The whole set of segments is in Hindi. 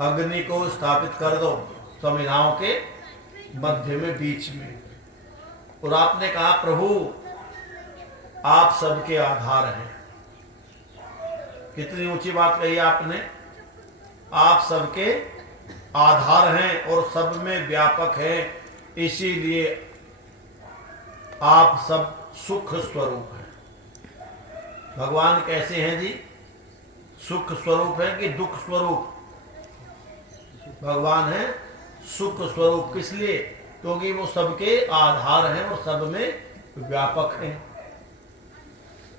अग्नि को स्थापित कर दो समिधाओं के मध्य में, बीच में। और आपने कहा प्रभु आप सबके आधार हैं। कितनी ऊंची बात कही आपने। आप सबके आधार हैं और सब में व्यापक हैं, इसीलिए आप सब सुख स्वरूप हैं। भगवान कैसे हैं जी? सुख स्वरूप है कि दुख स्वरूप? भगवान है सुख स्वरूप। किस लिए? क्योंकि वो सबके आधार हैं और सब में व्यापक हैं।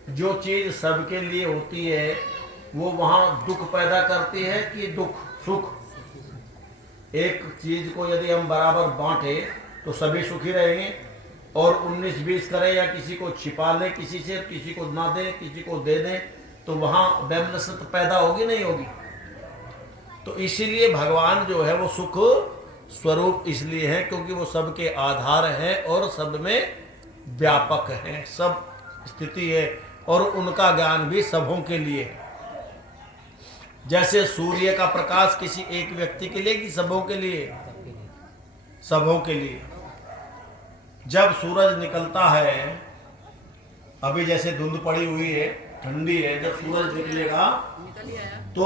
जो चीज सबके लिए होती है वो वहां दुख पैदा करती है कि दुख सुख? एक चीज को यदि हम बराबर बांटे तो सभी सुखी रहेंगे, और 19-20 करें या किसी को छिपा लें किसी से, किसी को ना दें किसी को दे दें, तो वहां वैमनस्यता पैदा होगी नहीं होगी? तो इसीलिए भगवान जो है वो सुख स्वरूप इसलिए है क्योंकि वो सबके आधार है और सब में व्यापक है, सब स्थिति है, और उनका ज्ञान भी सबों के लिए है। जैसे सूर्य का प्रकाश किसी एक व्यक्ति के लिए कि सबों के लिए? सबों के लिए। जब सूरज निकलता है, अभी जैसे धुंध पड़ी हुई है, ठंडी है, जब सूरज निकलेगा तो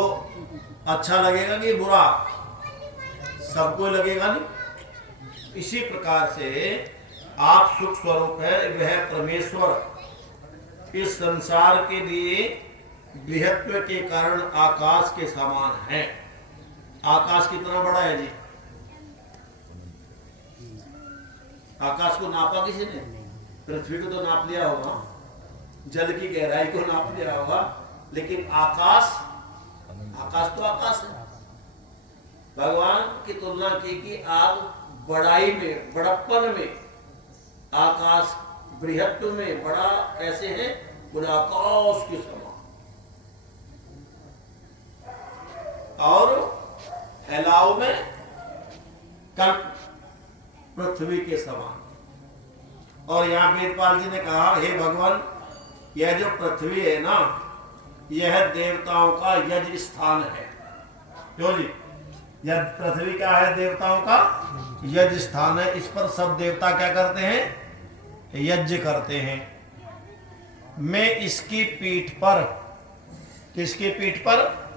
अच्छा लगेगा कि बुरा? सबको लगेगा नहीं। इसी प्रकार से आप सुख स्वरूप है, वह परमेश्वर इस संसार के लिए बृहत्व के कारण आकाश के समान है। आकाश कितना बड़ा है जी? आकाश को नापा किसी ने? पृथ्वी को तो नाप लिया होगा, जल की गहराई को नाप लिया होगा, लेकिन आकाश, आकाश तो आकाश है। भगवान की तुलना की कि आप बड़ाई में, बड़प्पन में आकाश बृहत्व में बड़ा ऐसे हैं, बोले आकाश के समान, और फैलाव में कण पृथ्वी के समान। और यहाँ वेदपाल जी ने कहा हे भगवान, यह जो पृथ्वी है ना, यह देवताओं का यज्ञ स्थान है। क्यों जी? यह पृथ्वी क्या है? देवताओं का यज्ञ स्थान है। इस पर सब देवता क्या करते हैं? यज्ञ करते हैं। मैं इसकी पीठ पर, किसकी पीठ पर?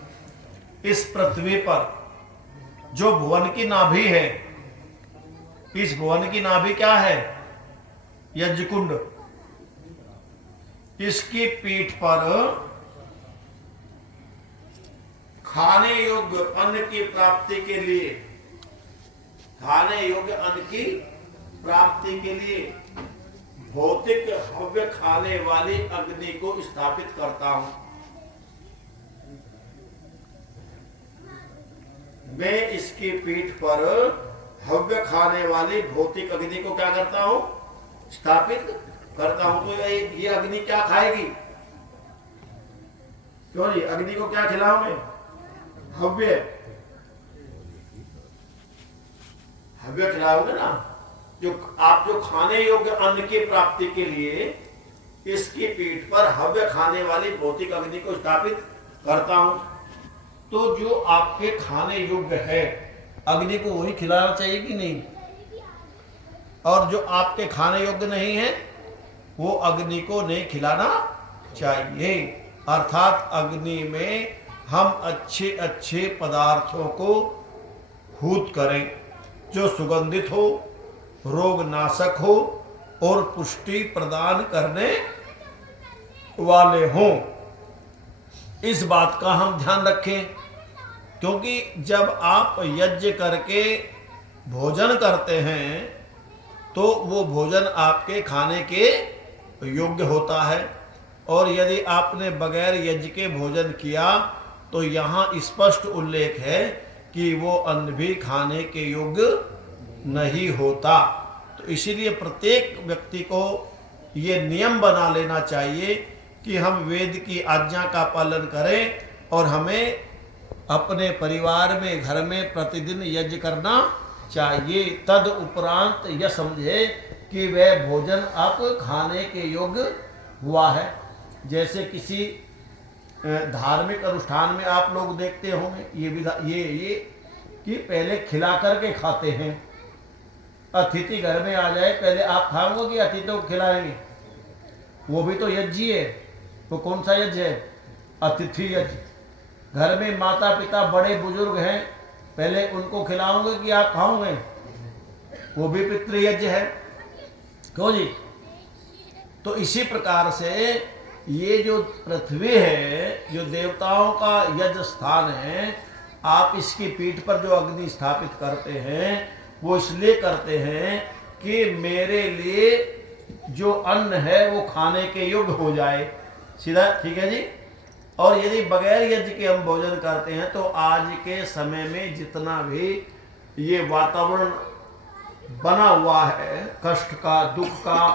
इस पृथ्वी पर जो भुवन की नाभि है, इस भुवन की नाभि क्या है? यज्ञ कुंड। इसकी पीठ पर खाने योग्य अन्न की प्राप्ति के लिए, खाने योग्य अन्न की प्राप्ति के लिए भौतिक हव्य खाने वाली अग्नि को स्थापित करता हूं। मैं इसकी पीठ पर हव्य खाने वाली भौतिक अग्नि को क्या करता हूं? स्थापित करता हूं। तो ये अग्नि क्या खाएगी? क्यों जी? अग्नि को क्या खिलाऊं मैं? हव्य, हव्य खिलाओगे ना। जो आप जो खाने योग्य अन्न की प्राप्ति के लिए इसकी पीठ पर हव्य खाने वाली भौतिक अग्नि को स्थापित करता हूं। तो जो आपके खाने योग्य है अग्नि को वही खिलाना चाहिए कि नहीं? और जो आपके खाने योग्य नहीं है वो अग्नि को नहीं खिलाना चाहिए। अर्थात अग्नि में हम अच्छे अच्छे पदार्थों को हूत करें जो सुगंधित हो, रोग नाशक हो और पुष्टि प्रदान करने वाले हों। इस बात का हम ध्यान रखें, क्योंकि जब आप यज्ञ करके भोजन करते हैं तो वो भोजन आपके खाने के योग्य होता है, और यदि आपने बगैर यज्ञ के भोजन किया तो यहाँ स्पष्ट उल्लेख है कि वो अन्न भी खाने के योग्य नहीं होता। तो इसीलिए प्रत्येक व्यक्ति को ये नियम बना लेना चाहिए कि हम वेद की आज्ञा का पालन करें और हमें अपने परिवार में, घर में प्रतिदिन यज्ञ करना चाहिए। तद उपरांत यह समझे कि वह भोजन आप खाने के योग्य हुआ है। जैसे किसी धार्मिक अनुष्ठान में आप लोग देखते होंगे, ये कि पहले खिला करके खाते हैं। अतिथि घर में आ जाए, पहले आप खाओगे कि अतिथियों को खिलाएंगे? वो भी तो यज्ञ है। वो कौन सा यज्ञ है? अतिथि यज्ञ। घर में माता पिता बड़े बुजुर्ग हैं, पहले उनको खिलाओगे कि आप खाओगे? वो भी पितृयज्ञ है। क्यों जी? तो इसी प्रकार से ये जो पृथ्वी है, जो देवताओं का यज्ञ स्थान है, आप इसकी पीठ पर जो अग्नि स्थापित करते हैं वो इसलिए करते हैं कि मेरे लिए जो अन्न है वो खाने के योग्य हो जाए। सीधा ठीक है जी। और यदि बगैर यज्ञ के हम भोजन करते हैं तो आज के समय में जितना भी ये वातावरण बना हुआ है, कष्ट का, दुख का,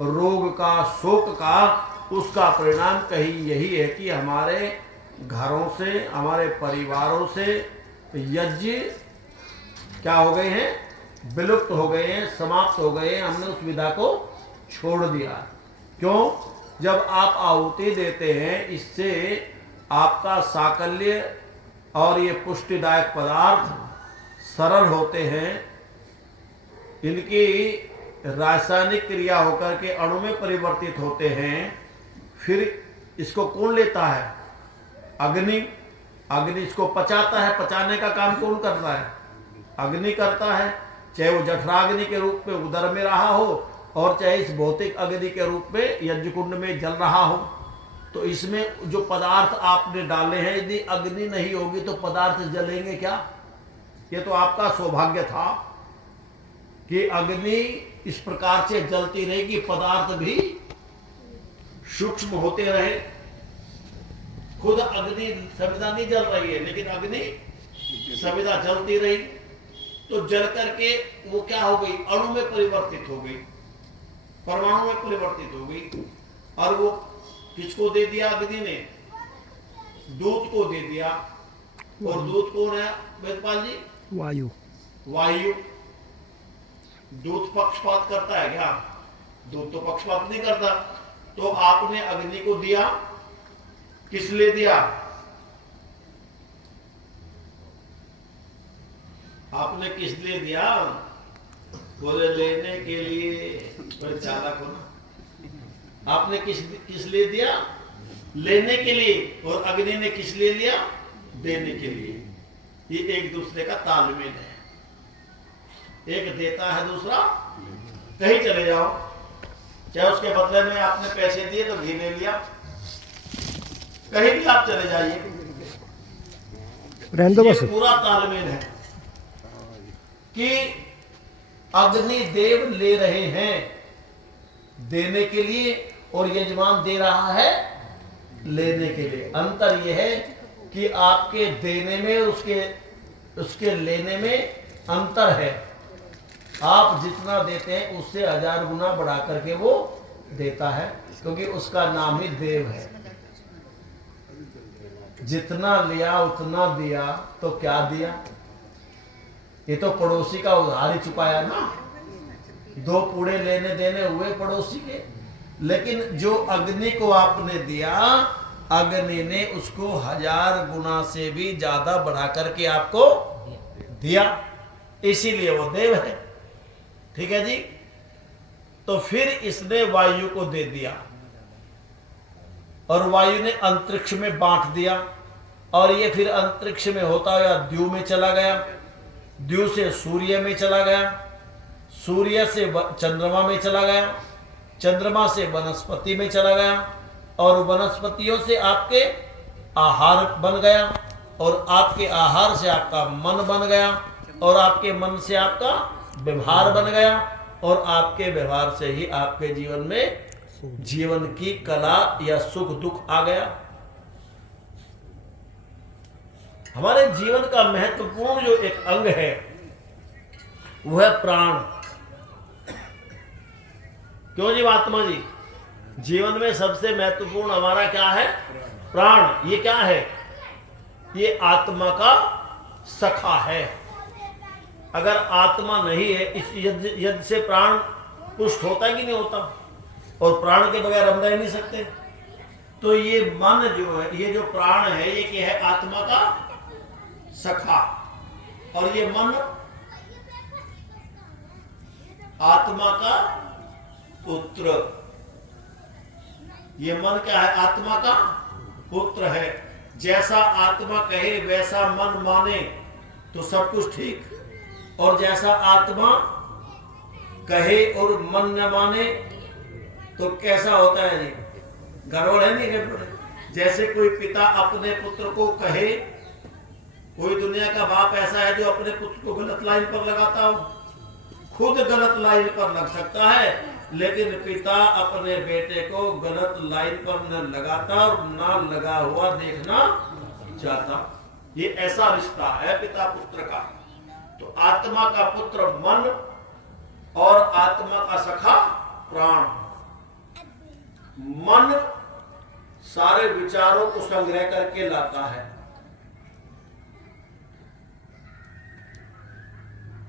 रोग का, शोक का, उसका परिणाम कहीं यही है कि हमारे घरों से, हमारे परिवारों से यज्ञ क्या हो गए हैं? विलुप्त हो गए हैं, समाप्त हो गए हैं। हमने उस विधा को छोड़ दिया। क्यों? जब आप आहुति देते हैं, इससे आपका साकल्य और ये पुष्टिदायक पदार्थ सरल होते हैं, इनकी रासायनिक क्रिया होकर के अणु में परिवर्तित होते हैं। फिर इसको कौन लेता है? अग्नि। अग्नि इसको पचाता है। पचाने का काम कौन करता है? अग्नि करता है। चाहे वो जठराग्नि के रूप में उदर में रहा हो और चाहे इस भौतिक अग्नि के रूप में यज्ञ कुंड में जल रहा हो। तो इसमें जो पदार्थ आपने डाले हैं, यदि अग्नि नहीं होगी तो पदार्थ जलेंगे क्या? ये तो आपका सौभाग्य था कि अग्नि इस प्रकार से जलती रहेगी, पदार्थ भी सूक्ष्म होते रहे। खुद अग्नि सविधा नहीं जल रही है, लेकिन अग्नि सविधा जलती रही, तो जल करके वो क्या हो गई? अणु में परिवर्तित हो गई, परमाणु में परिवर्तित हो गई। और वो किसको दे दिया? अग्नि ने दूत को दे दिया। और दूत कौन है वेदपाल जी? वायु। वायु। दूत पक्षपात करता है क्या? दूत तो पक्षपात नहीं करता। तो आपने अग्नि को दिया, किस लिए दिया? आपने किस लिए दिया? बोले लेने के लिए। बड़े चालाक हो ना। आपने किस लिए दिया? लेने के लिए। और अग्नि ने किस लिए लिया? देने के लिए। ये एक दूसरे का तालमेल है। एक देता है, दूसरा कहीं चले जाओ, चाहे उसके बदले में आपने पैसे दिए तो घी ले लिया, कहीं भी आप चले जाइए, ये पूरा तालमेल है कि अग्नि देव ले रहे हैं देने के लिए और यजमान दे रहा है लेने के लिए। अंतर यह है कि आपके देने में उसके लेने में अंतर है। आप जितना देते हैं उससे 1000 गुना बढ़ा करके वो देता है, क्योंकि उसका नाम ही देव है। जितना लिया उतना दिया, तो क्या दिया? ये तो पड़ोसी का उधार ही चुकाया ना। 2 पूड़े लेने देने हुए पड़ोसी के, लेकिन जो अग्नि को आपने दिया, अग्नि ने उसको 1000 गुना से भी ज्यादा बढ़ा करके आपको दिया, इसीलिए वो देव है। ठीक है जी। तो फिर इसने वायु को दे दिया और वायु ने अंतरिक्ष में बांट दिया, और ये फिर अंतरिक्ष में होता हुआ द्यू में चला गया, द्यू से सूर्य में चला गया, सूर्य से चंद्रमा में चला गया, चंद्रमा से वनस्पति में चला गया, और वनस्पतियों से आपके आहार बन गया, और आपके आहार से आपका मन बन गया, और आपके मन से आपका व्यवहार बन गया, और आपके व्यवहार से ही आपके जीवन में जीवन की कला या सुख दुख आ गया। हमारे जीवन का महत्वपूर्ण जो एक अंग है वो है प्राण। क्यों जी आत्मा जी? जीवन में सबसे महत्वपूर्ण हमारा क्या है? प्राण। ये क्या है? ये आत्मा का सखा है। अगर आत्मा नहीं है, इस यज्ञ से प्राण पुष्ट होता कि नहीं होता? और प्राण के बगैर हम रह नहीं सकते। तो ये मन जो है, ये जो प्राण है, ये क्या है? आत्मा का सखा। और ये मन आत्मा का पुत्र, ये मन क्या है? आत्मा का पुत्र है। जैसा आत्मा कहे वैसा मन माने तो सब कुछ ठीक, और जैसा आत्मा कहे और मन न माने तो कैसा होता है जी? गड़बड़ है नहीं गड़बड़? जैसे कोई पिता अपने पुत्र को कहे, कोई दुनिया का बाप ऐसा है जो अपने पुत्र को गलत लाइन पर लगाता हो? खुद गलत लाइन पर लग सकता है, लेकिन पिता अपने बेटे को गलत लाइन पर न लगाता और न लगा हुआ देखना चाहता। ये ऐसा रिश्ता है पिता पुत्र का। तो आत्मा का पुत्र मन और आत्मा का सखा प्राण। मन सारे विचारों को संग्रह करके लाता है,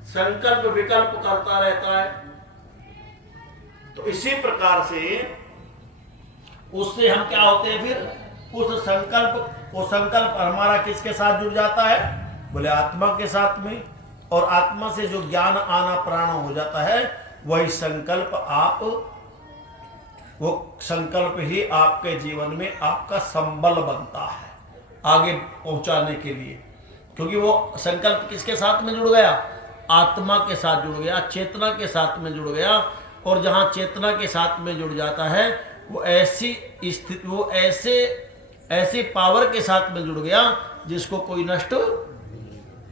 संकल्प विकल्प करता रहता है। तो इसी प्रकार से उससे हम क्या होते हैं फिर? उस संकल्प, वो संकल्प हमारा किसके साथ जुड़ जाता है? बोले आत्मा के साथ में। और आत्मा से जो ज्ञान आना प्राण हो जाता है, वही संकल्प आप, वो संकल्प ही आपके जीवन में आपका संबल बनता है आगे पहुंचाने के लिए। क्योंकि वो संकल्प किसके साथ में जुड़ गया? आत्मा के साथ जुड़ गया, चेतना के साथ में जुड़ गया। और जहां चेतना के साथ में जुड़ जाता है, वो ऐसी स्थिति, वो ऐसी पावर के साथ में जुड़ गया जिसको कोई नष्ट,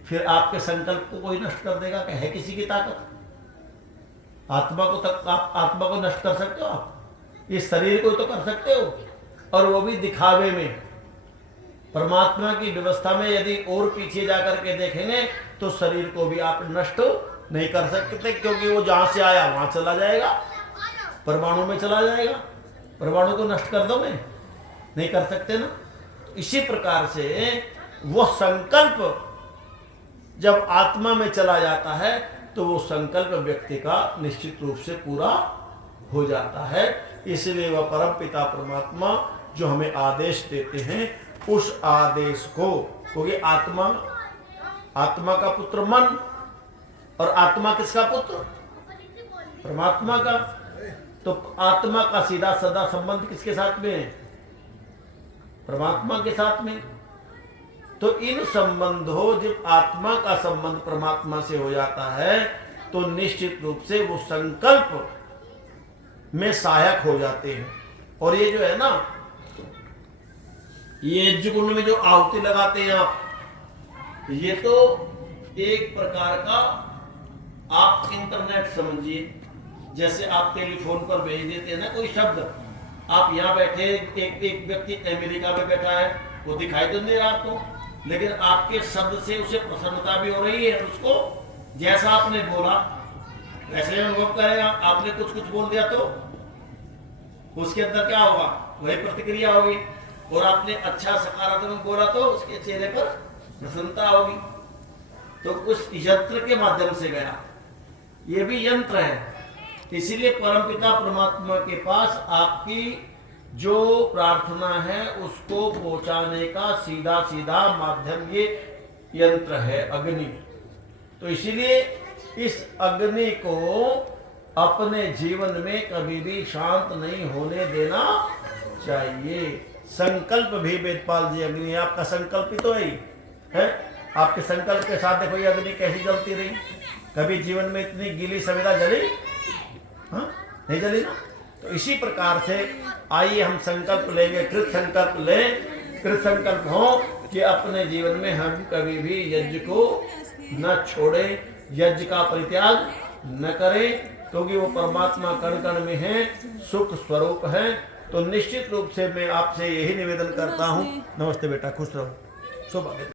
फिर आपके संकल्प को कोई नष्ट कर देगा? क्या है किसी की ताकत? आत्मा को तक आप आत्मा को नष्ट कर सकते हो? आप इस शरीर को तो कर सकते हो, और वो भी दिखावे में। परमात्मा की व्यवस्था में यदि और पीछे जाकर के देखेंगे तो शरीर को भी आप नष्ट नहीं कर सकते, क्योंकि वो जहां से आया वहां चला जाएगा, परमाणु में चला जाएगा। परमाणु को नष्ट कर दो, मैं नहीं कर सकते ना। इसी प्रकार से वो संकल्प जब आत्मा में चला जाता है तो वो संकल्प व्यक्ति का निश्चित रूप से पूरा हो जाता है। इसलिए वह परम पिता परमात्मा जो हमें आदेश देते हैं, उस आदेश को, क्योंकि आत्मा का पुत्र मन, और आत्मा किसका पुत्र? परमात्मा का। तो आत्मा का सीधा सदा संबंध किसके साथ में है? परमात्मा के साथ में। तो इन संबंधों, जब आत्मा का संबंध परमात्मा से हो जाता है तो निश्चित रूप से वो संकल्प में सहायक हो जाते हैं। और ये जो है ना, ये यज्ञकुंड में जो आहुति लगाते हैं आप, ये तो एक प्रकार का आप इंटरनेट समझिए। जैसे आप टेलीफोन पर भेज देते हैं ना कोई शब्द, आप यहाँ बैठे, एक व्यक्ति अमेरिका में बैठा है, वो दिखाई तो नहीं रहा आपको, लेकिन आपके शब्द से उसे प्रसन्नता भी हो रही है। उसको जैसा आपने बोला वैसे अनुभव करेगा। आपने कुछ बोल दिया तो उसके अंदर क्या होगा? वही प्रतिक्रिया होगी। और आपने अच्छा सकारात्मक बोला तो उसके चेहरे पर प्रसन्नता होगी। तो उस यंत्र के माध्यम से गया, ये भी यंत्र है। इसीलिए परमपिता परमात्मा के पास आपकी जो प्रार्थना है उसको पहुंचाने का सीधा सीधा माध्यम ये यंत्र है, अग्नि। तो इसीलिए इस अग्नि को अपने जीवन में कभी भी शांत नहीं होने देना चाहिए। संकल्प भी वेदपाल जी अग्नि है, आपका संकल्प ही तो है। आपके संकल्प के साथ देखो ये अग्नि कैसी जलती रही। कभी जीवन में इतनी गीली संविदा जली? हाँ, नहीं जली ना। तो इसी प्रकार से आइए हम संकल्प लेंगे, कृत संकल्प लें, कृत संकल्प हो कि अपने जीवन में हम कभी भी यज्ञ को न छोड़े, यज्ञ का परित्याग न करें, क्योंकि वो परमात्मा कण कण में है, सुख स्वरूप है। तो निश्चित रूप से मैं आपसे यही निवेदन करता हूँ। नमस्ते बेटा, खुश रहो, शुभ।